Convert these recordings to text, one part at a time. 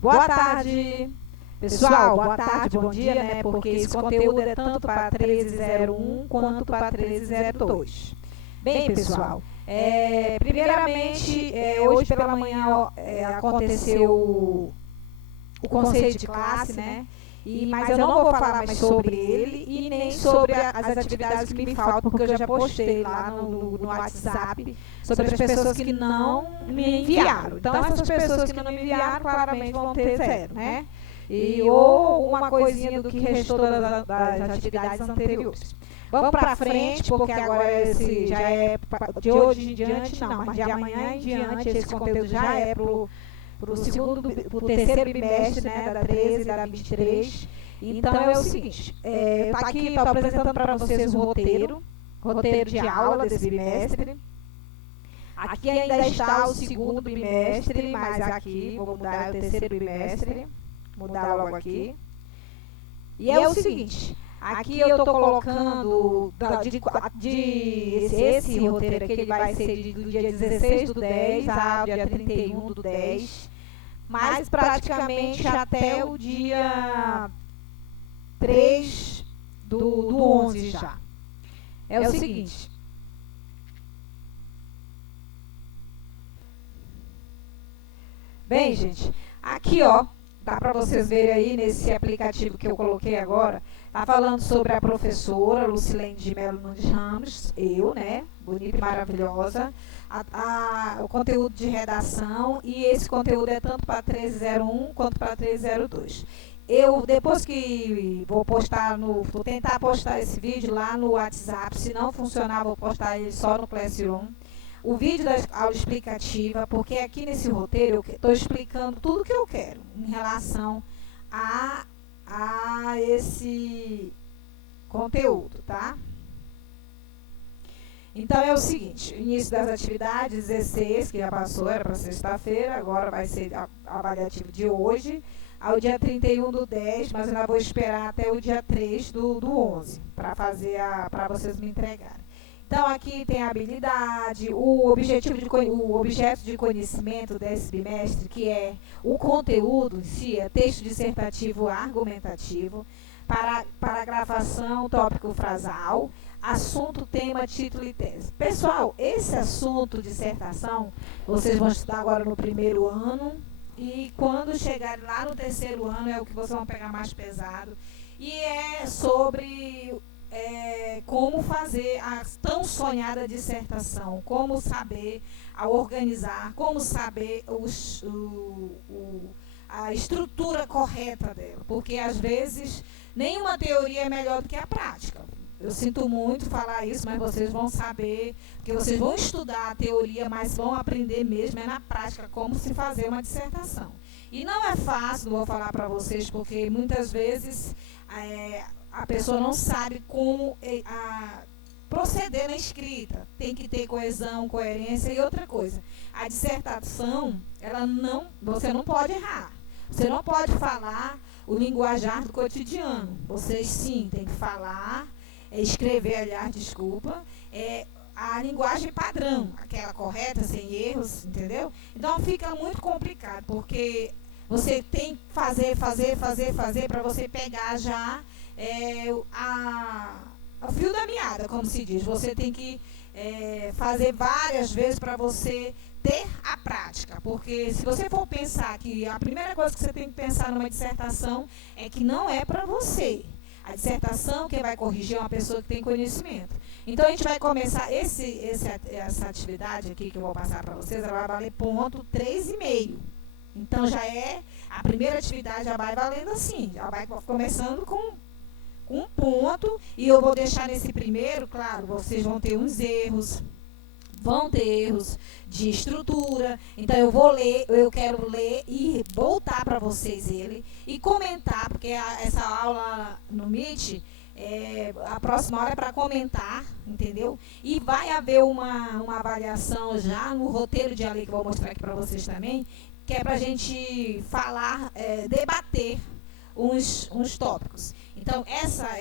Boa tarde, pessoal. Boa tarde, bom dia, né? Porque esse conteúdo é tanto para 1301 quanto para 1302. Bem, pessoal, primeiramente, hoje pela manhã aconteceu o conceito de classe, né? Mas eu não vou falar mais sobre ele e nem sobre as atividades que me faltam, porque eu já postei lá no WhatsApp sobre as pessoas que não me enviaram. Então, essas pessoas que não me enviaram, claramente vão ter zero, né? Ou uma coisinha do que restou das atividades anteriores. Vamos para frente, porque agora esse já é de hoje em diante, não, mas de amanhã em diante esse conteúdo já é para o terceiro bimestre, né, da 13 e da 23. Então é o seguinte, estou apresentando para vocês o roteiro de aula desse bimestre. Aqui ainda está o segundo bimestre, mas aqui vou mudar o terceiro bimestre, mudar logo aqui. E é o seguinte, aqui eu estou colocando esse roteiro aqui, ele vai ser do dia 16/10 ao dia 31/10, mas praticamente até o dia 3 do 11 já. É o seguinte. Bem, gente, aqui ó, dá para vocês verem aí nesse aplicativo que eu coloquei agora, tá falando sobre a professora Lucilene de Melo Nunes Ramos, eu, né, bonita e maravilhosa, o conteúdo de redação, e esse conteúdo é tanto para 1301 quanto para 1302. Eu, depois que vou tentar postar esse vídeo lá no WhatsApp, se não funcionar, vou postar ele só no Classroom. O vídeo da aula explicativa, porque aqui nesse roteiro eu estou explicando tudo o que eu quero em relação a esse conteúdo, tá? Então é o seguinte, início das atividades 16, que já passou, era para sexta-feira, agora vai ser avaliativo de hoje, ao dia 31/10, mas eu ainda vou esperar até o dia 3 do 11, para vocês me entregarem. Então, aqui tem a habilidade, o objeto de conhecimento desse bimestre, que é o conteúdo em si, é texto dissertativo argumentativo, paragrafação, tópico frasal, assunto, tema, título e tese. Pessoal, esse assunto, dissertação, vocês vão estudar agora no primeiro ano, e quando chegarem lá no terceiro ano é o que vocês vão pegar mais pesado, e é sobre... como fazer a tão sonhada dissertação, como saber organizar, como saber a estrutura correta dela, porque às vezes nenhuma teoria é melhor do que a prática. Eu sinto muito falar isso, mas vocês vão saber, porque vocês vão estudar a teoria, mas vão aprender mesmo na prática como se fazer uma dissertação. E não é fácil, vou falar para vocês, porque muitas vezes a pessoa não sabe como proceder na escrita. Tem que ter coesão, coerência e outra coisa. A dissertação, você não pode errar. Você não pode falar o linguajar do cotidiano. Vocês sim tem que falar, escrever, aliás, desculpa, a linguagem padrão, aquela correta, sem erros, entendeu? Então fica muito complicado, porque você tem que fazer para você pegar já o fio da meada, como se diz. Você tem que fazer várias vezes para você ter a prática, porque se você for pensar que a primeira coisa que você tem que pensar numa dissertação é que não é para você. A dissertação, quem vai corrigir é uma pessoa que tem conhecimento. Então, a gente vai começar essa atividade aqui que eu vou passar para vocês, ela vai valer ponto 3,5. Então, a primeira atividade já vai valendo assim, já vai começando com um ponto, e eu vou deixar nesse primeiro, claro, vocês vão ter uns erros, de estrutura, então eu quero ler e voltar para vocês ele, e comentar, porque essa aula no Meet, a próxima hora é para comentar, entendeu? E vai haver uma avaliação já no roteiro de aula que eu vou mostrar aqui para vocês também, que é para a gente falar, debater uns tópicos. Então,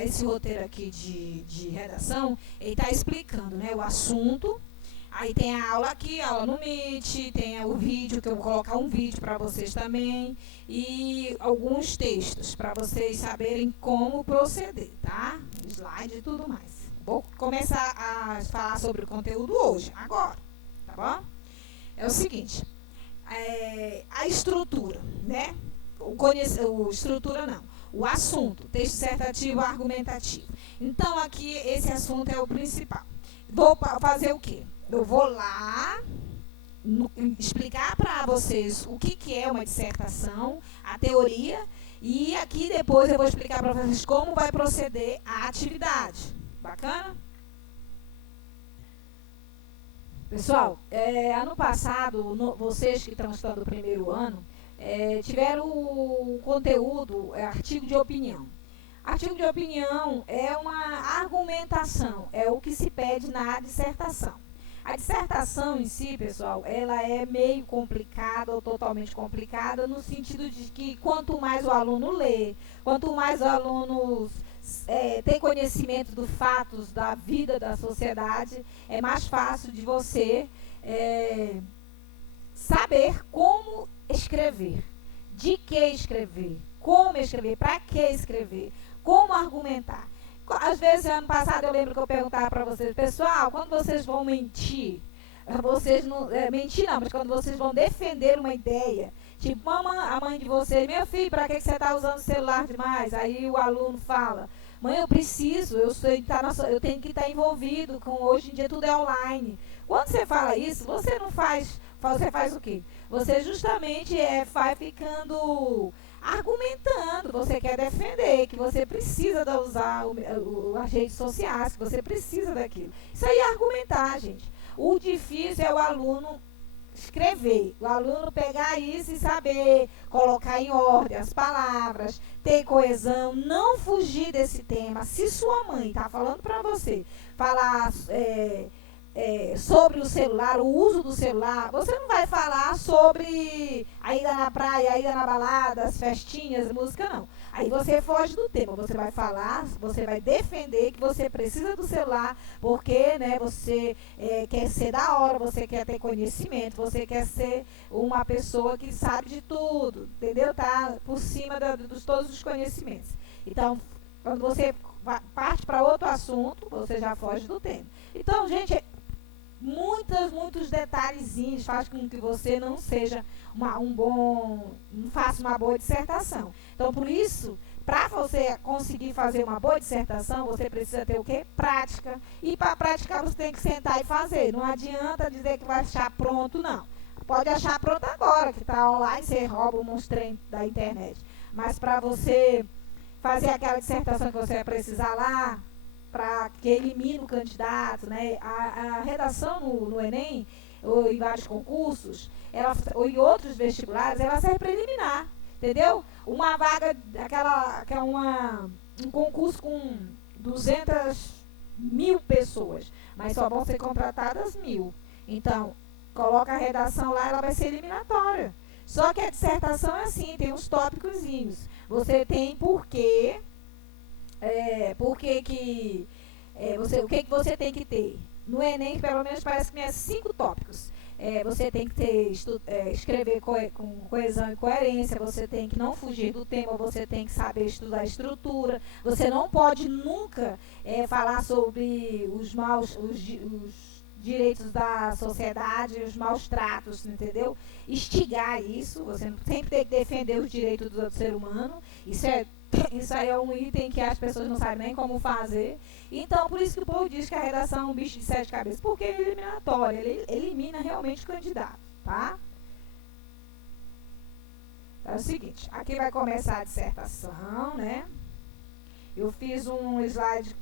esse roteiro aqui de redação, ele está explicando, né, o assunto, Aí tem a aula aqui, a aula no Meet, tem o vídeo, que eu vou colocar um vídeo para vocês também, e alguns textos para vocês saberem como proceder, tá? Slide e tudo mais. Vou começar a falar sobre o conteúdo hoje, agora, tá bom? É o seguinte, a estrutura, né? Estrutura não, o assunto, texto dissertativo, argumentativo. Então, aqui, esse assunto é o principal. Vou fazer o quê? Eu vou lá explicar para vocês o que é uma dissertação, a teoria, e aqui depois eu vou explicar para vocês como vai proceder a atividade. Bacana? Pessoal, ano passado, vocês que estão estudando o primeiro ano, tiveram o conteúdo, artigo de opinião. Artigo de opinião é uma argumentação, é o que se pede na dissertação. A dissertação em si, pessoal, ela é meio complicada ou totalmente complicada no sentido de que quanto mais o aluno lê, quanto mais o aluno tem conhecimento dos fatos da vida da sociedade, é mais fácil de você saber como escrever, de que escrever, como escrever, para que escrever, como argumentar. Às vezes, ano passado, eu lembro que eu perguntava para vocês, pessoal, quando vocês vão mentir, vocês não, mentir não, mas quando vocês vão defender uma ideia, tipo, a mãe de vocês, meu filho, para que você está usando o celular demais? Aí o aluno fala, mãe, eu preciso, eu tenho que estar envolvido com, hoje em dia tudo é online. Quando você fala isso, você não faz, você faz o quê? Você justamente vai ficando argumentando, você quer defender, que você precisa de usar as redes sociais, que você precisa daquilo. Isso aí é argumentar, gente. O difícil é o aluno escrever, o aluno pegar isso e saber colocar em ordem as palavras, ter coesão, não fugir desse tema. Se sua mãe está falando para você falar sobre o celular, o uso do celular, você não vai falar sobre a ida na praia, a ida na balada, as festinhas, música, não. Aí você foge do tema, você vai falar, você vai defender que você precisa do celular, porque você quer ser da hora, você quer ter conhecimento, você quer ser uma pessoa que sabe de tudo, entendeu? Tá por cima de todos os conhecimentos. Então, quando você parte para outro assunto, você já foge do tema. Então, gente, muitos detalhezinhos fazem com que você não seja não faça uma boa dissertação. Então, por isso, para você conseguir fazer uma boa dissertação, você precisa ter o quê? Prática. E para praticar, você tem que sentar e fazer. Não adianta dizer que vai achar pronto, não. Pode achar pronto agora, que está online, você rouba uns trem da internet. Mas para você fazer aquela dissertação que você vai precisar lá, para que elimine o candidato, né? A redação no Enem, ou em vários concursos, ou em outros vestibulares, ela serve para eliminar, entendeu? Uma vaga, um concurso com 200.000 pessoas, mas só vão ser contratadas 1.000. Então, coloca a redação lá, ela vai ser eliminatória. Só que a dissertação é assim, tem uns tópicozinhos. Você tem porquê, o que você tem que ter. No Enem, pelo menos, parece que tem 5 tópicos. Você tem que escrever com coesão e coerência, você tem que não fugir do tema, você tem que saber estudar a estrutura, você não pode nunca falar sobre os direitos da sociedade, os maus tratos, entendeu? Instigar isso, você sempre tem que defender os direitos do ser humano, isso aí é um item que as pessoas não sabem nem como fazer. Então, por isso que o povo diz que a redação é um bicho de 7 cabeças, porque é eliminatório, ele elimina realmente o candidato, tá? Então, é o seguinte, aqui vai começar a dissertação, né? Eu fiz um slide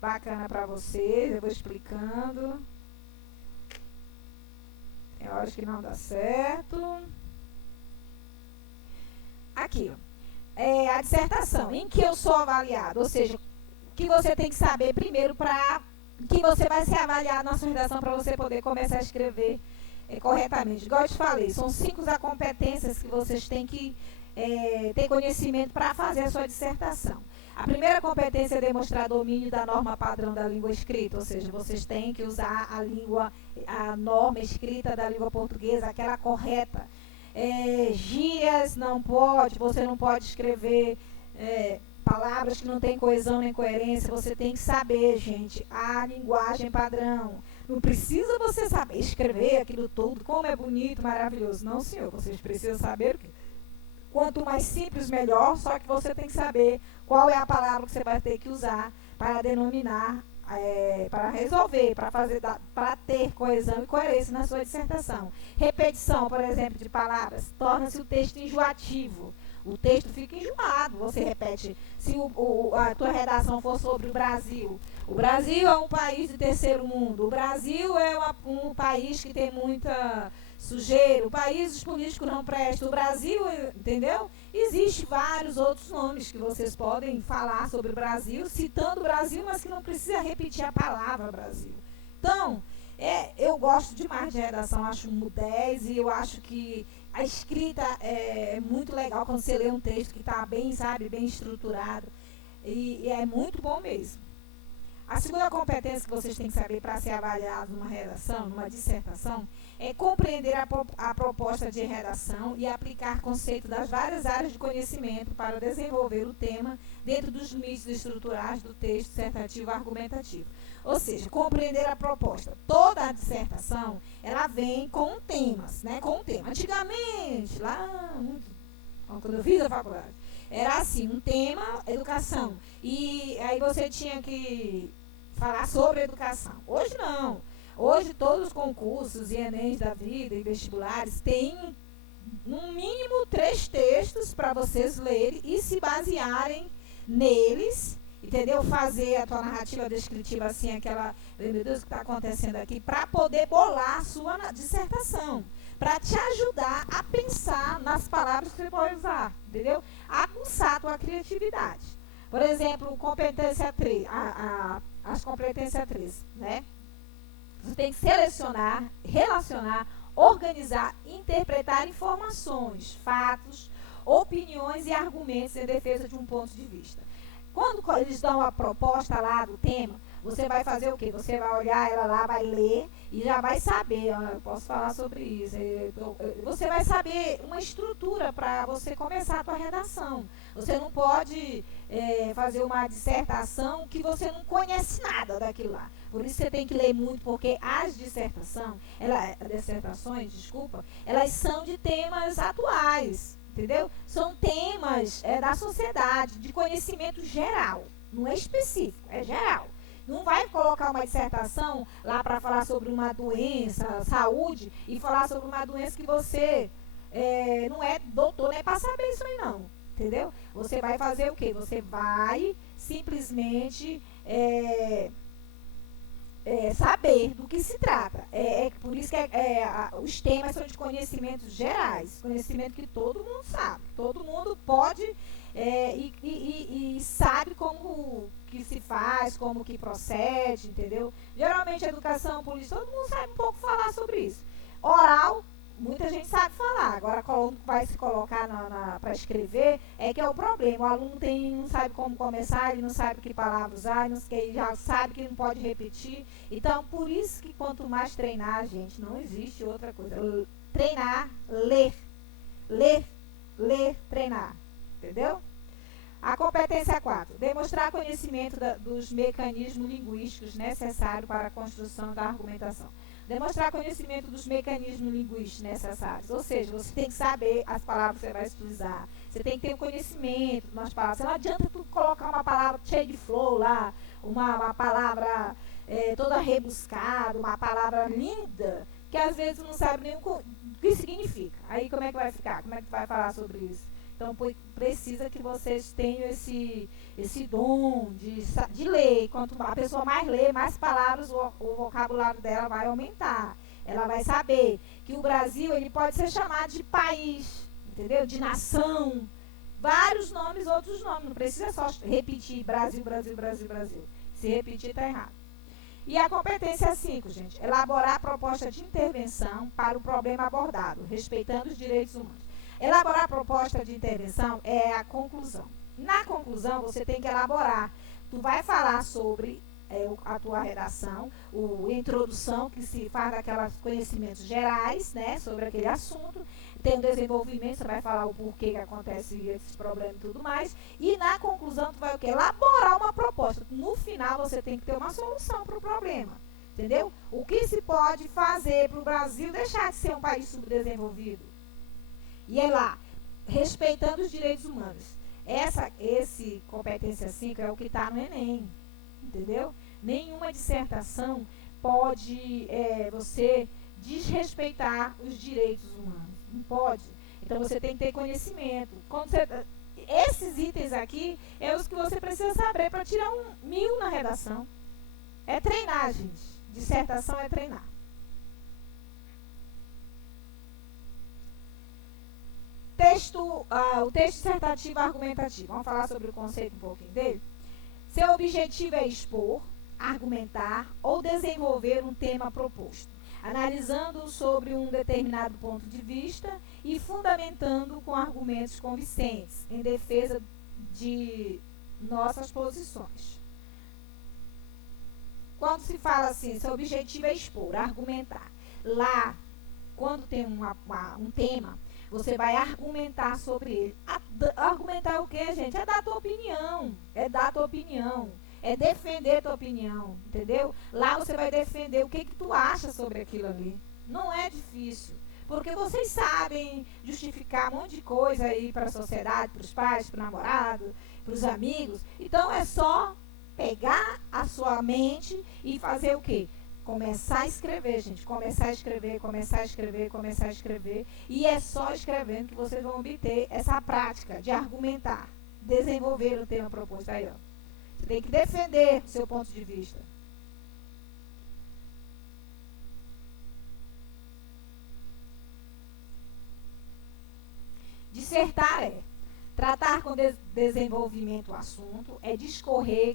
bacana para vocês, eu vou explicando. Tem horas que não dá certo. Aqui, ó. A dissertação, em que eu sou avaliado, ou seja, o que você tem que saber primeiro para que você vai ser avaliado na sua redação para você poder começar a escrever corretamente. Igual eu te falei, são 5 as competências que vocês têm que ter conhecimento para fazer a sua dissertação. A primeira competência é demonstrar domínio da norma padrão da língua escrita, ou seja, vocês têm que usar a norma escrita da língua portuguesa, aquela correta. Gírias você não pode escrever palavras que não têm coesão nem coerência, você tem que saber, gente, a linguagem padrão. Não precisa você saber escrever aquilo tudo, como é bonito, maravilhoso. Não, senhor, vocês precisam saber que quanto mais simples, melhor, só que você tem que saber qual é a palavra que você vai ter que usar para denominar, para resolver, para ter coesão e coerência na sua dissertação. Repetição, por exemplo, de palavras, torna-se o texto enjoativo. O texto fica enjoado, você repete. Se a tua redação for sobre o Brasil é um país de terceiro mundo, o Brasil é um país que tem muita sujeira, o país dos políticos não prestam, o Brasil, entendeu? Existem vários outros nomes que vocês podem falar sobre o Brasil, citando o Brasil, mas que não precisa repetir a palavra Brasil. Então, eu gosto demais de redação, acho 10 e eu acho que a escrita é muito legal quando você lê um texto que está bem, bem estruturado. E é muito bom mesmo. A segunda competência que vocês têm que saber para ser avaliado numa redação, numa dissertação, é compreender a proposta de redação e aplicar conceitos das várias áreas de conhecimento para desenvolver o tema dentro dos limites estruturais do texto dissertativo argumentativo. Ou seja, compreender a proposta. Toda a dissertação, ela vem com temas, né? Com um tema. Antigamente, quando eu fiz a faculdade, era assim, um tema, educação. E aí você tinha que falar sobre educação. Hoje não. Hoje todos os concursos e Enems da vida e vestibulares têm no mínimo 3 textos para vocês lerem e se basearem neles, entendeu? Fazer a tua narrativa descritiva assim, meu Deus, o que está acontecendo aqui, para poder bolar a sua dissertação, para te ajudar a pensar nas palavras que você pode usar, entendeu? Aguçar a tua criatividade. Por exemplo, competência 3, as competências 3, né? Você tem que selecionar, relacionar, organizar, interpretar informações, fatos, opiniões e argumentos em defesa de um ponto de vista. Quando eles dão a proposta lá do tema, você vai fazer o quê? Você vai olhar ela lá, vai ler e já vai saber, eu posso falar sobre isso. Você vai saber uma estrutura para você começar a tua redação. Você não pode fazer uma dissertação que você não conhece nada daquilo lá. Por isso você tem que ler muito, porque as dissertações, elas são de temas atuais. Entendeu? São temas da sociedade, de conhecimento geral. Não é específico, é geral. Não vai colocar uma dissertação lá para falar sobre uma doença, saúde, e falar sobre uma doença que você não é doutor, não é para saber isso aí não. Entendeu? Você vai fazer o quê? Você vai simplesmente saber do que se trata. Por isso que os temas são de conhecimentos gerais, conhecimento que todo mundo sabe, todo mundo pode e sabe como que se faz, como que procede, entendeu? Geralmente educação, polícia, todo mundo sabe um pouco falar sobre isso. Oral, muita gente sabe falar, agora quando vai se colocar para escrever, que é o problema. O aluno não sabe como começar, ele não sabe que palavra usar, ele já sabe que não pode repetir. Então, por isso que quanto mais treinar, gente, não existe outra coisa. Treinar, ler, treinar, entendeu? A competência 4, demonstrar conhecimento dos mecanismos linguísticos necessários para a construção da argumentação. Demonstrar conhecimento dos mecanismos linguísticos necessários. Ou seja, você tem que saber as palavras que você vai utilizar. Você tem que ter um conhecimento nas palavras. Você não adianta tu colocar uma palavra cheia de flow lá, uma palavra toda rebuscada, uma palavra linda, que às vezes tu não sabe nem o que significa. Aí como é que vai ficar? Como é que tu vai falar sobre isso? Então, precisa que vocês tenham esse dom de ler. Quanto a pessoa mais lê, mais palavras, o vocabulário dela vai aumentar. Ela vai saber que o Brasil ele pode ser chamado de país, entendeu? De nação. Vários nomes, outros nomes. Não precisa só repetir Brasil, Brasil, Brasil, Brasil. Se repetir, está errado. E a competência 5, gente. Elaborar a proposta de intervenção para o problema abordado, respeitando os direitos humanos. Elaborar a proposta de intervenção é a conclusão. Na conclusão, você tem que elaborar. Tu vai falar sobre a tua redação, a introdução que se faz daqueles conhecimentos gerais, né, sobre aquele assunto. Tem o desenvolvimento, você vai falar o porquê que acontece esses problemas e tudo mais. E na conclusão, tu vai o quê? Elaborar uma proposta. No final, você tem que ter uma solução para o problema. Entendeu? O que se pode fazer para o Brasil deixar de ser um país subdesenvolvido? E é lá, respeitando os direitos humanos. Esse competência 5 é o que está no Enem. Entendeu? Nenhuma dissertação pode você desrespeitar os direitos humanos. Não pode. Então você tem que ter conhecimento. Esses itens aqui é os que você precisa saber para tirar 1000 na redação. É treinar, gente. Dissertação é treinar. O texto dissertativo argumentativo. Vamos falar sobre o conceito um pouquinho dele? Seu objetivo é expor, argumentar ou desenvolver um tema proposto, analisando sobre um determinado ponto de vista e fundamentando com argumentos convincentes em defesa de nossas posições. Quando se fala assim, seu objetivo é expor, argumentar. Lá, quando tem um tema, você vai argumentar sobre ele. Argumentar o quê, gente? É dar a tua opinião. É dar a tua opinião. É defender a tua opinião, entendeu? Lá você vai defender o que tu acha sobre aquilo ali. Não é difícil. Porque vocês sabem justificar um monte de coisa aí para a sociedade, para os pais, para o namorado, para os amigos. Então é só pegar a sua mente e fazer o quê? Começar a escrever, gente. Começar a escrever, começar a escrever, começar a escrever. E é só escrevendo que vocês vão obter essa prática de argumentar, desenvolver o tema proposto aí, ó. Você tem que defender o seu ponto de vista. Dissertar é tratar com desenvolvimento o assunto, é discorrer,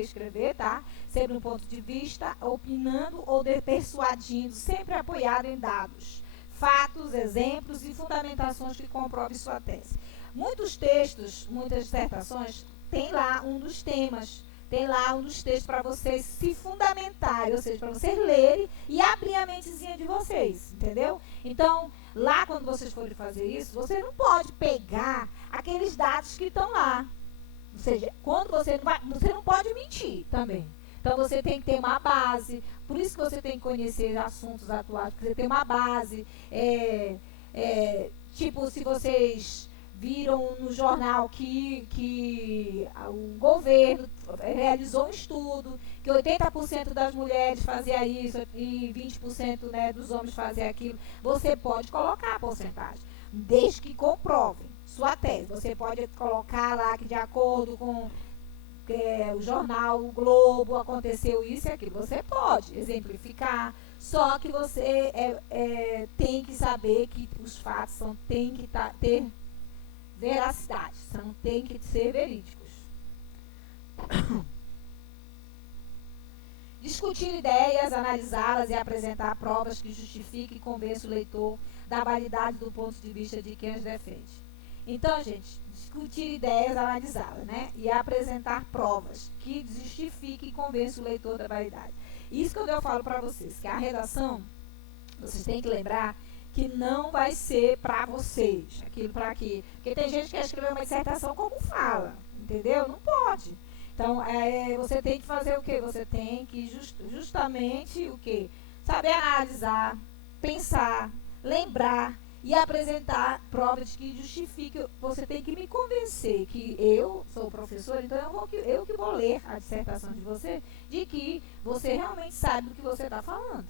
escrever, tá? Sempre um ponto de vista, opinando ou persuadindo, sempre apoiado em dados, fatos, exemplos e fundamentações que comprovem sua tese. Muitos textos, muitas dissertações, tem lá um dos temas, tem lá um dos textos para vocês se fundamentarem, ou seja, para vocês lerem e abrir a mentezinha de vocês, entendeu? Então, lá quando vocês forem fazer isso, você não pode pegar aqueles dados que estão lá. Ou seja, quando você não pode mentir também. Então você tem que ter uma base, por isso que você tem que conhecer assuntos atuais, porque você tem uma base. Tipo, se vocês viram no jornal que o governo realizou um estudo, que 80% das mulheres fazia isso e 20%, né, dos homens fazia aquilo, você pode colocar a porcentagem, desde que comprovem sua tese. Você pode colocar lá que de acordo com o jornal, o Globo, aconteceu isso e aquilo. Você pode exemplificar, só que você tem que saber que os fatos têm que ter veracidade, tem que ser verídicos. Discutir ideias, analisá-las e apresentar provas que justifiquem e convençam o leitor da validade do ponto de vista de quem as defende. Então, gente, discutir ideias, analisá-las, né? E apresentar provas que justifiquem e convençam o leitor da validade. Isso que eu falo para vocês, que a redação, vocês têm que lembrar que não vai ser para vocês, aquilo para quê? Porque tem gente que quer escrever uma dissertação como fala, entendeu? Não pode. Então, você tem que fazer o quê? Você tem que justamente o quê? Saber analisar, pensar, lembrar e apresentar provas que justifiquem. Você tem que me convencer que eu sou professor, então eu que vou ler a dissertação de você, de que você realmente sabe do que você está falando.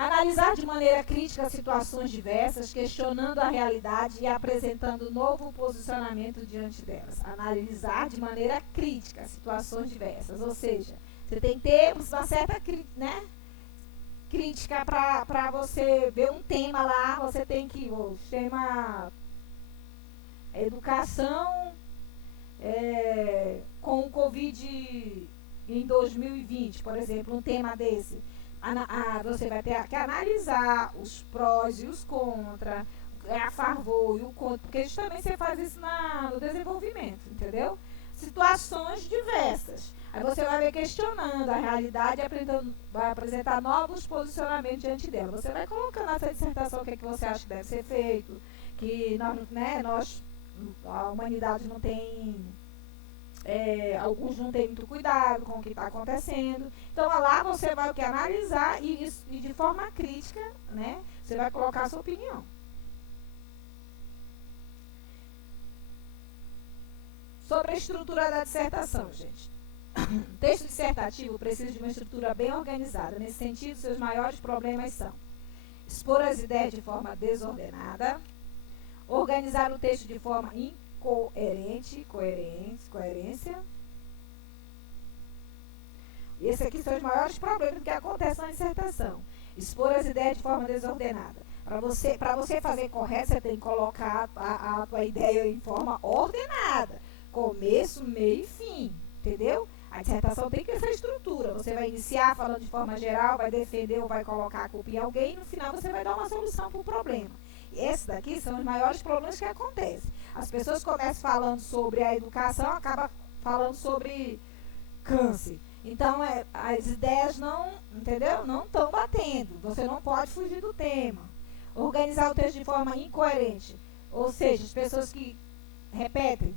Analisar de maneira crítica situações diversas, questionando a realidade e apresentando novo posicionamento diante delas. Analisar de maneira crítica situações diversas, ou seja, você tem que ter uma certa crítica para você ver um tema lá, você tem que, o tema educação com o Covid em 2020, por exemplo, um tema desse. Você vai ter que analisar os prós e os contras, a favor e o contra, porque justamente você faz isso no desenvolvimento, entendeu? Situações diversas. Aí você vai ver questionando a realidade e vai apresentar novos posicionamentos diante dela. Você vai colocando nessa dissertação o que você acha que deve ser feito, que nós a humanidade não tem, alguns não têm muito cuidado com o que está acontecendo. Então lá você vai analisar e de forma crítica, né, você vai colocar a sua opinião. Sobre a estrutura da dissertação, gente. O texto dissertativo precisa de uma estrutura bem organizada. Nesse sentido, seus maiores problemas são expor as ideias de forma desordenada, organizar o texto de forma coerência. Esses aqui são os maiores problemas que acontecem na dissertação. Expor as ideias de forma desordenada. Para você fazer correto, você tem que colocar a tua ideia em forma ordenada. Começo, meio e fim. Entendeu? A dissertação tem que ter essa estrutura. Você vai iniciar falando de forma geral, vai defender ou vai colocar a culpa em alguém e no final você vai dar uma solução para o problema. E esses daqui são os maiores problemas que acontecem. As pessoas começam falando sobre a educação, acabam falando sobre câncer. Então, as ideias não estão batendo. Você não pode fugir do tema. Organizar o texto de forma incoerente. Ou seja, as pessoas que repetem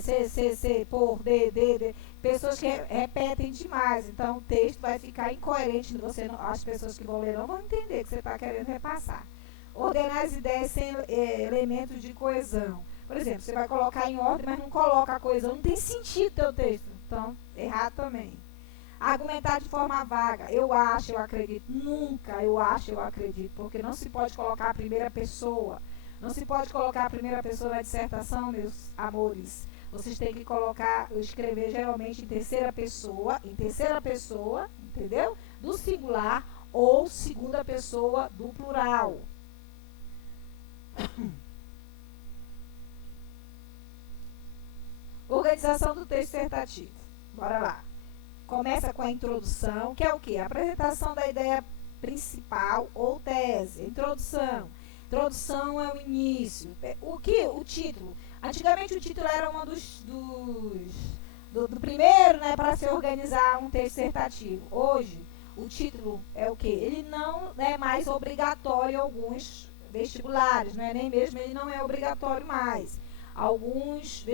se, por, de. Pessoas que repetem demais. Então, o texto vai ficar incoerente. As pessoas que vão ler não vão entender o que você está querendo repassar. Ordenar as ideias sem elementos de coesão. Por exemplo, você vai colocar em ordem, mas não coloca a coesão. Não tem sentido o teu texto. Então, errado também. Argumentar de forma vaga. Eu acho, eu acredito. Nunca eu acho, eu acredito. Porque não se pode colocar a primeira pessoa. Não se pode colocar a primeira pessoa na dissertação, meus amores. Vocês têm que escrever geralmente em terceira pessoa, entendeu? Do singular ou segunda pessoa do plural. Organização do texto dissertativo. Bora lá. Começa com a introdução, que é o quê? A apresentação da ideia principal ou tese. Introdução. Introdução é o início. O título? Antigamente o título era uma do primeiro, né, para se organizar um texto dissertativo. Hoje, o título é o quê? Ele não é mais obrigatório em alguns vestibulares, não é nem mesmo, ele não é obrigatório mais. Alguns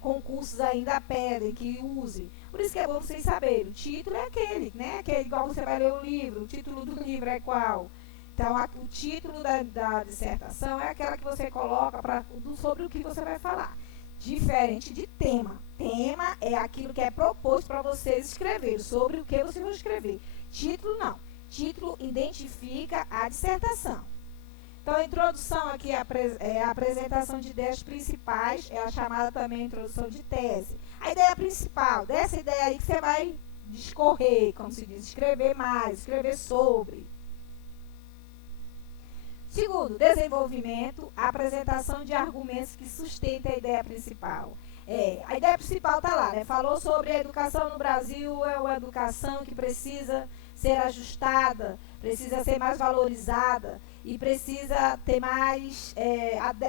concursos ainda pedem que use. Por isso que é bom vocês saberem. O título é aquele, né? Aquele igual você vai ler o livro. O título do livro é qual? Então, o título da dissertação é aquela que você coloca sobre o que você vai falar. Diferente de tema. Tema é aquilo que é proposto para vocês escreverem, sobre o que vocês vão escrever. Título, não. Título identifica a dissertação. Então, a introdução aqui é a apresentação de ideias principais, é a chamada também introdução de tese. A ideia principal, dessa ideia aí que você vai discorrer, como se diz, escrever mais, escrever sobre. Segundo, desenvolvimento, a apresentação de argumentos que sustentem a ideia principal. A ideia principal está lá, né? Falou sobre a educação no Brasil, é uma educação que precisa ser ajustada, precisa ser mais valorizada e precisa ter mais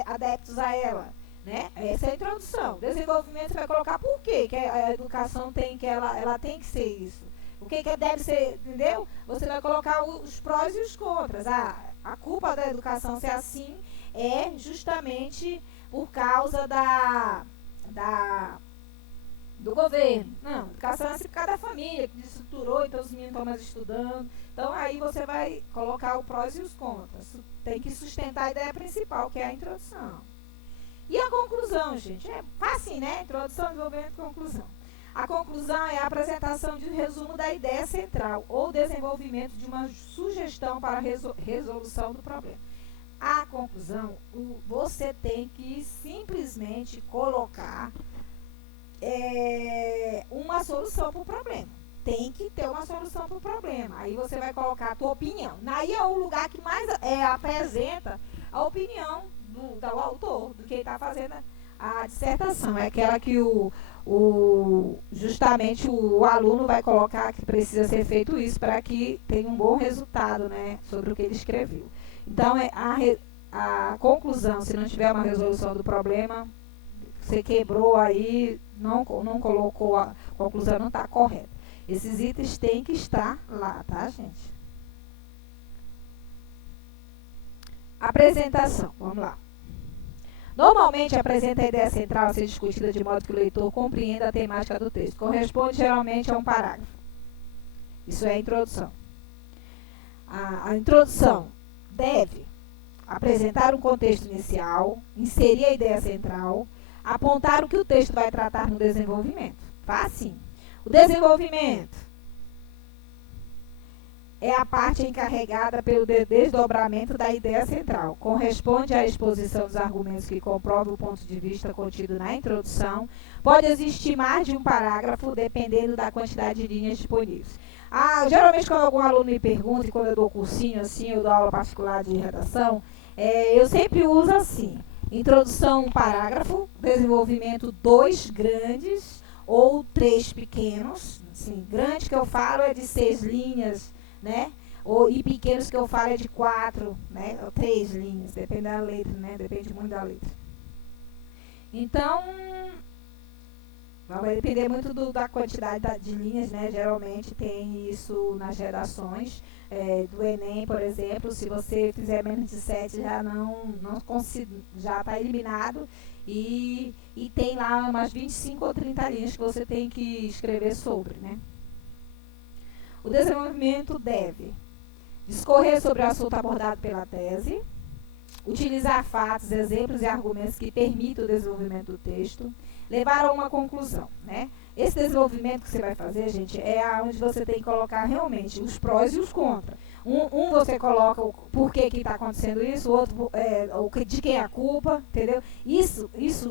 adeptos a ela. Né? Essa é a introdução. Desenvolvimento vai colocar por quê que a educação ela tem que ser isso. O que deve ser, entendeu? Você vai colocar os prós e os contras. A culpa da educação ser assim é justamente por causa do governo. Não, a educação é assim por causa da família, que desestruturou, então os meninos estão mais estudando. Então aí você vai colocar os prós e os contras. Tem que sustentar a ideia principal, que é a introdução. E a conclusão, gente? É fácil, né? Introdução, desenvolvimento e conclusão. A conclusão é a apresentação de um resumo da ideia central ou desenvolvimento de uma sugestão para a resolução do problema. A conclusão, você tem que simplesmente colocar uma solução para o problema. Tem que ter uma solução para o problema. Aí você vai colocar a tua opinião. Aí é o lugar que mais apresenta a opinião do autor, do que ele está fazendo a dissertação. É aquela que justamente o aluno vai colocar que precisa ser feito isso para que tenha um bom resultado, né, sobre o que ele escreveu. Então, a conclusão, se não tiver uma resolução do problema, você quebrou aí, não colocou a conclusão, não está correta. Esses itens têm que estar lá, tá, gente? Apresentação, vamos lá. Normalmente apresenta a ideia central a ser discutida de modo que o leitor compreenda a temática do texto. Corresponde geralmente a um parágrafo. Isso é a introdução. A introdução deve apresentar um contexto inicial, inserir a ideia central, apontar o que o texto vai tratar no desenvolvimento. Faz assim. O desenvolvimento é a parte encarregada pelo desdobramento da ideia central. Corresponde à exposição dos argumentos que comprovam o ponto de vista contido na introdução. Pode existir mais de um parágrafo, dependendo da quantidade de linhas disponíveis. Geralmente, quando algum aluno me pergunta, e quando eu dou cursinho assim, eu dou aula particular de redação, eu sempre uso assim: introdução, um parágrafo, desenvolvimento, 2 grandes ou 3 pequenos. Assim, grande que eu falo é de 6 linhas, né? E pequenos que eu falo é de 4, né? Ou 3 linhas, depende da letra, né? Depende muito da letra. Então, vai depender muito da quantidade de linhas, né? Geralmente tem isso nas redações do Enem, por exemplo. Se você fizer menos de 7, já já está eliminado. E tem lá umas 25 ou 30 linhas que você tem que escrever sobre, né? O desenvolvimento deve discorrer sobre o assunto abordado pela tese, utilizar fatos, exemplos e argumentos que permitam o desenvolvimento do texto, levar a uma conclusão, né? Esse desenvolvimento que você vai fazer, gente, é onde você tem que colocar realmente os prós e os contras. Um você coloca o porquê que está acontecendo isso, o outro de quem é a culpa, entendeu? Isso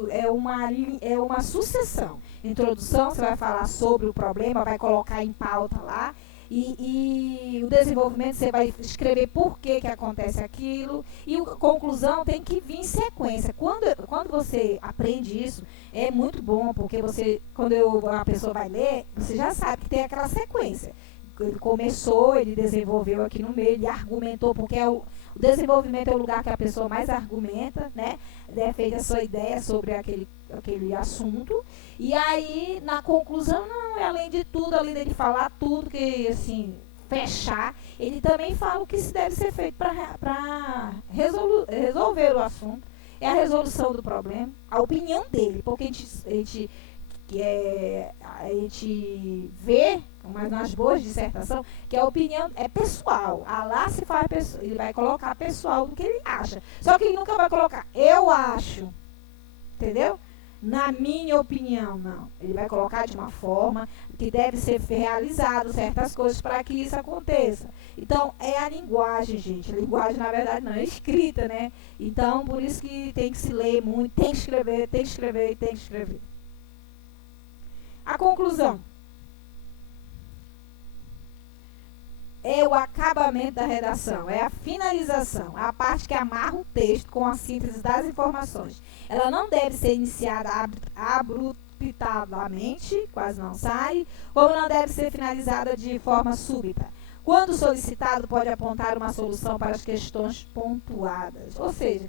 é uma sucessão. Introdução, você vai falar sobre o problema, vai colocar em pauta lá. E o desenvolvimento, você vai escrever por que acontece aquilo. E a conclusão tem que vir em sequência. Quando você aprende isso, é muito bom, porque quando a pessoa vai ler, você já sabe que tem aquela sequência. Ele começou, ele desenvolveu aqui no meio, ele argumentou, porque o desenvolvimento é o lugar que a pessoa mais argumenta, né? Defende a sua ideia sobre aquele assunto. E aí, na conclusão, além de tudo, além dele falar tudo, que assim, fechar, ele também fala o que se deve ser feito para resolver o assunto. É a resolução do problema, a opinião dele, porque a gente vê, mas nas boas dissertações, que a opinião é pessoal. Lá se faz pessoal, ele vai colocar pessoal do que ele acha. Só que ele nunca vai colocar eu acho, entendeu? Na minha opinião, não. Ele vai colocar de uma forma que deve ser realizado certas coisas para que isso aconteça. Então, é a linguagem, gente. A linguagem, na verdade, não é escrita, né? Então, por isso que tem que se ler muito, tem que escrever, tem que escrever e tem que escrever. A conclusão é o acabamento da redação, é a finalização, a parte que amarra o texto com a síntese das informações. Ela não deve ser iniciada abruptamente, quase não sai, como não deve ser finalizada de forma súbita. Quando solicitado, pode apontar uma solução para as questões pontuadas. Ou seja,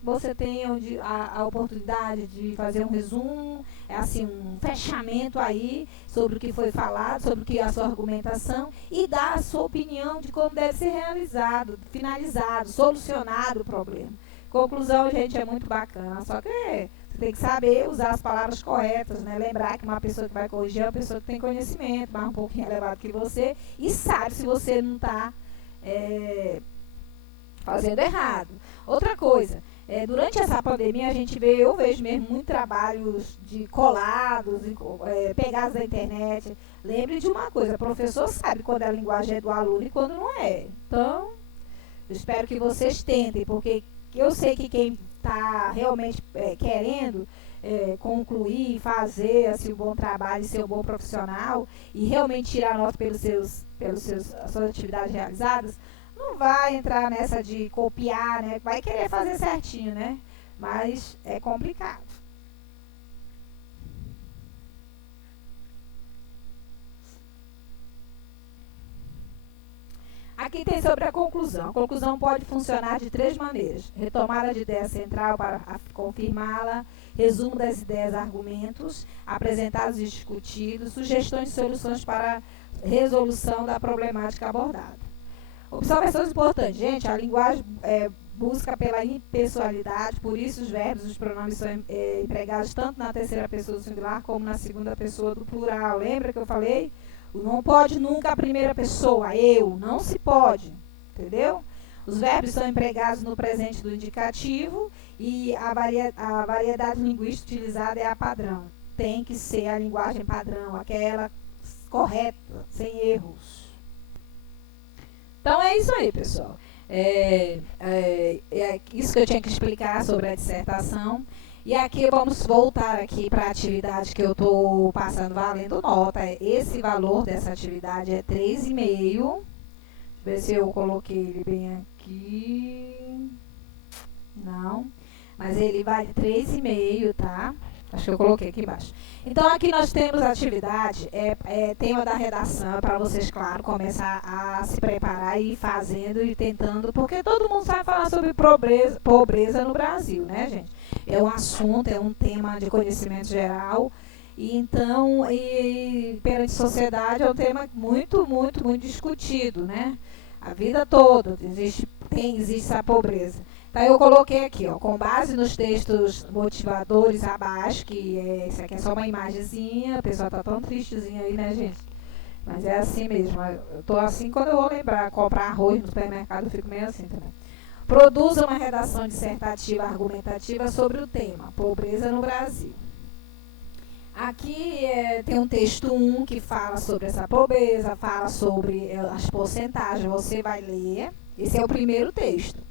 você tem a oportunidade de fazer um resumo, assim, um fechamento aí sobre o que foi falado, sobre o que é a sua argumentação, e dar a sua opinião de como deve ser realizado, finalizado, solucionado o problema. Conclusão, gente, é muito bacana, só que você tem que saber usar as palavras corretas, né? Lembrar que uma pessoa que vai corrigir é uma pessoa que tem conhecimento, mais um pouquinho elevado que você, e sabe se você não está fazendo errado. Outra coisa, durante essa pandemia eu vejo mesmo muitos trabalhos de colados, pegados da internet. Lembre de uma coisa, o professor sabe quando a linguagem é do aluno e quando não é. Então, eu espero que vocês tentem, porque eu sei que quem está realmente querendo concluir, fazer assim, um bom trabalho, ser um bom profissional e realmente tirar nota pelas suas atividades realizadas, não vai entrar nessa de copiar, né? Vai querer fazer certinho, né? Mas é complicado. Aqui tem sobre a conclusão. A conclusão pode funcionar de 3 maneiras. Retomada de ideia central para confirmá-la, resumo das ideias, argumentos apresentados e discutidos, sugestões de soluções para resolução da problemática abordada. Observações importantes. Gente, a linguagem busca pela impessoalidade, por isso os verbos e os pronomes são empregados tanto na terceira pessoa do singular como na segunda pessoa do plural. Lembra que eu falei? Não pode nunca a primeira pessoa, eu, não se pode, entendeu? Os verbos são empregados no presente do indicativo e a variedade linguística utilizada é a padrão. Tem que ser a linguagem padrão, aquela correta, sem erros. Então é isso aí, pessoal. É isso que eu tinha que explicar sobre a dissertação. E aqui vamos voltar aqui para a atividade que eu estou passando valendo nota. Esse valor dessa atividade é 3,5. Deixa eu ver se eu coloquei ele bem aqui. Não. Mas ele vale 3,5, tá? Acho que eu coloquei aqui embaixo. Então, aqui nós temos a atividade, tema da redação, para vocês, claro, começar a se preparar e ir fazendo e tentando, porque todo mundo sabe falar sobre pobreza no Brasil, né, gente? É um assunto, é um tema de conhecimento geral, e então, perante a sociedade, é um tema muito, muito, muito discutido, né? A vida toda existe essa pobreza. Então, eu coloquei aqui, ó, com base nos textos motivadores abaixo, isso aqui é só uma imagenzinha, a pessoa tá tão tristezinha aí, né, gente? Mas é assim mesmo, eu tô assim quando eu vou lembrar, comprar arroz no supermercado, eu fico meio assim também. Produza uma redação dissertativa argumentativa sobre o tema, pobreza no Brasil. Aqui tem um texto 1 que fala sobre essa pobreza, fala sobre as porcentagens, você vai ler, esse é o primeiro texto.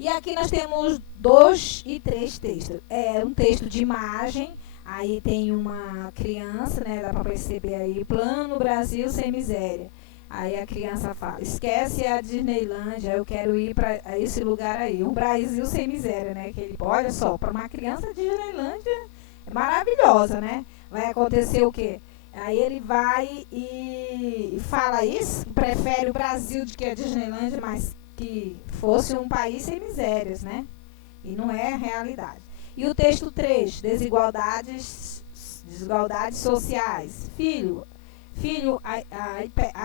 E aqui nós temos 2 e 3 textos. É um texto de imagem, aí tem uma criança, né, dá para perceber aí, plano Brasil sem miséria. Aí a criança fala, esquece a Disneylândia, eu quero ir para esse lugar aí, um Brasil sem miséria, né? Que ele, olha só, para uma criança, a Disneylândia é maravilhosa, né? Vai acontecer o quê? Aí ele vai e fala isso, prefere o Brasil do que a Disneylândia, mas que fosse um país sem misérias, né? E não é a realidade. E o texto 3, desigualdades sociais. Filho,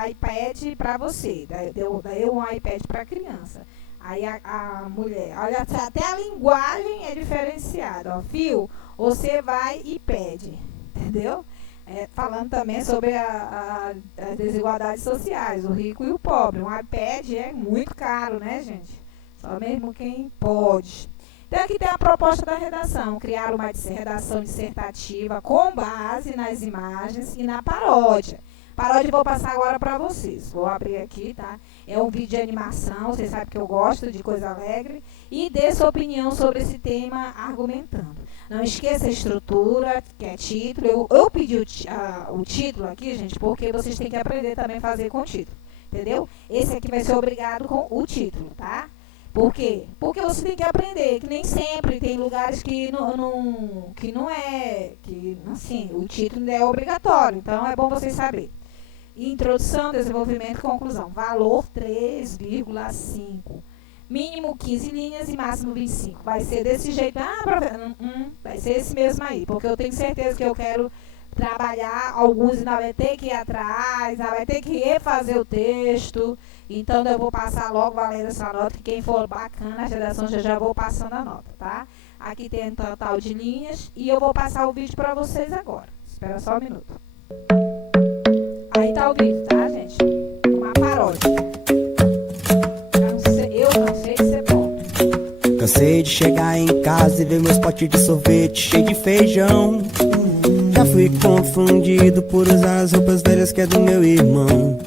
iPad para você. Deu um iPad para a criança. Aí a mulher, olha, até a linguagem é diferenciada. Ó. Filho, você vai e pede, entendeu? Falando também sobre as desigualdades sociais, o rico e o pobre. Um iPad é muito caro, né, gente? Só mesmo quem pode. Então, aqui tem a proposta da redação, criar uma redação dissertativa com base nas imagens e na paródia. Paródia eu vou passar agora para vocês. Vou abrir aqui, tá? É um vídeo de animação, vocês sabem que eu gosto de coisa alegre. E dê sua opinião sobre esse tema argumentando. Não esqueça a estrutura, que é título. Eu pedi o título aqui, gente, porque vocês têm que aprender também a fazer com o título. Entendeu? Esse aqui vai ser obrigado com o título, tá? Por quê? Porque você tem que aprender, que nem sempre tem lugares que não é, que assim, o título não é obrigatório, então é bom vocês saberem. Introdução, desenvolvimento e conclusão. Valor 3,5. Mínimo 15 linhas e máximo 25. Vai ser desse jeito. Vai ser esse mesmo aí, porque eu tenho certeza que eu quero trabalhar, alguns ainda vai ter que ir atrás, vai ter que refazer o texto. Então, eu vou passar logo valendo essa nota, que quem for bacana, a redação já vou passando a nota, tá? Aqui tem um total de linhas e eu vou passar o vídeo para vocês agora. Espera só um minuto. Aí tá o vídeo, tá, gente? Uma paródia. Eu não sei se é bom. Cansei de chegar em casa e ver meus potes de sorvete cheio de feijão. Já fui confundido por usar as roupas velhas que é do meu irmão.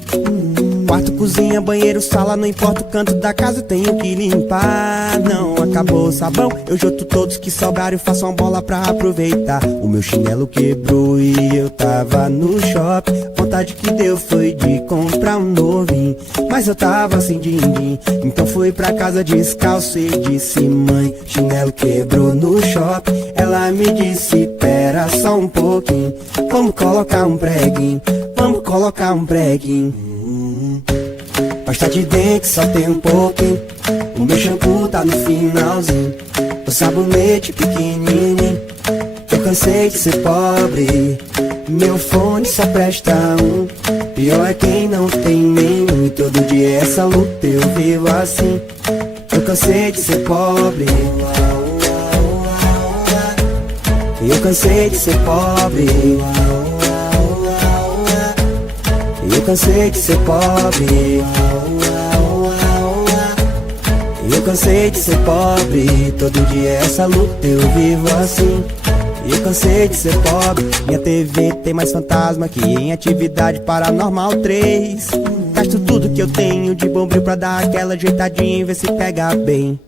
Quarto, cozinha, banheiro, sala, não importa o canto da casa, eu tenho que limpar. Não acabou o sabão, eu junto todos que sobraram e faço uma bola pra aproveitar. O meu chinelo quebrou e eu tava no shopping. Vontade que deu foi de comprar um novinho, mas eu tava sem din-din. Então fui pra casa descalço e disse: mãe, chinelo quebrou no shopping. Ela me disse: pera só um pouquinho, vamos colocar um preguinho, vamos colocar um preguinho. Pasta de dente só tem um pouquinho. O meu shampoo tá no finalzinho. O sabonete pequenininho. Eu cansei de ser pobre. Meu fone só presta um. Pior é quem não tem nenhum. E todo dia essa luta eu vivo assim. Eu cansei de ser pobre. Eu cansei de ser pobre. Eu cansei de ser pobre. Eu cansei de ser pobre. Todo dia essa luta eu vivo assim. Eu cansei de ser pobre. Minha TV tem mais fantasma que em Atividade Paranormal 3. Gasto tudo que eu tenho de bombril pra dar aquela ajeitadinha e ver se pega bem.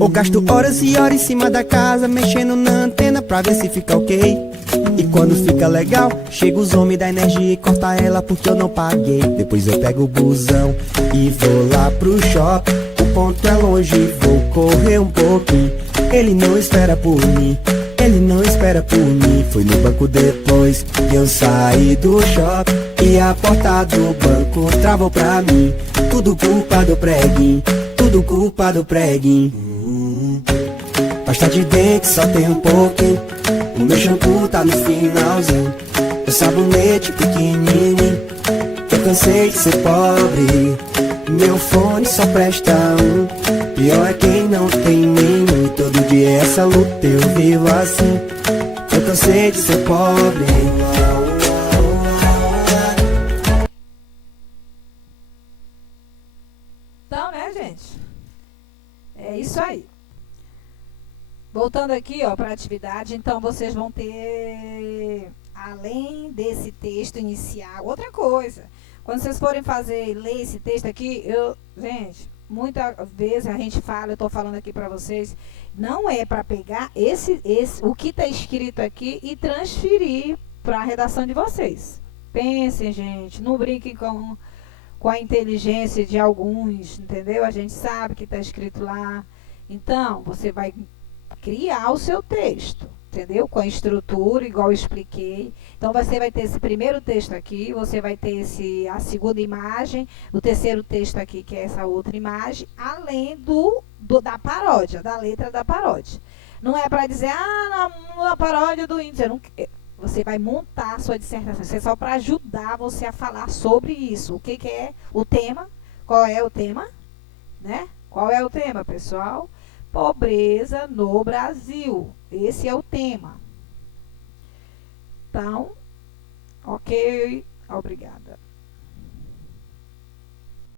Ou gasto horas e horas em cima da casa, mexendo na antena pra ver se fica ok. E quando fica legal, chega os homens da energia e corta ela porque eu não paguei. Depois eu pego o busão e vou lá pro shopping. O ponto é longe, vou correr um pouquinho. Ele não espera por mim, ele não espera por mim. Foi no banco depois que eu saí do shopping e a porta do banco travou pra mim. Tudo culpa do preguinho, tudo culpa do preguinho. Pasta de dente só tem um pouquinho. O meu shampoo tá no finalzinho. O sabonete pequenininho. Eu cansei de ser pobre. Meu fone só presta um. Pior é quem não tem nenhum. E todo dia essa luta eu vivo assim. Eu cansei de ser pobre. Então, né, gente? É isso aí. Voltando aqui, ó, para a atividade, então vocês vão ter, além desse texto inicial, outra coisa. Quando vocês forem ler esse texto aqui, gente, muitas vezes a gente fala, eu estou falando aqui para vocês, não é para pegar o que está escrito aqui e transferir para a redação de vocês. Pensem, gente, não brinquem com a inteligência de alguns, entendeu? A gente sabe que está escrito lá. Então, você vai criar o seu texto, entendeu? Com a estrutura, igual eu expliquei. Então, você vai ter esse primeiro texto aqui, você vai ter a segunda imagem, o terceiro texto aqui, que é essa outra imagem, além da paródia, da letra da paródia. Não é para dizer, na paródia do índio. Você vai montar a sua dissertação. Isso é só para ajudar você a falar sobre isso. O que é o tema? Qual é o tema? Né? Qual é o tema, pessoal? Pobreza no Brasil. Esse é o tema. Então, ok, obrigada.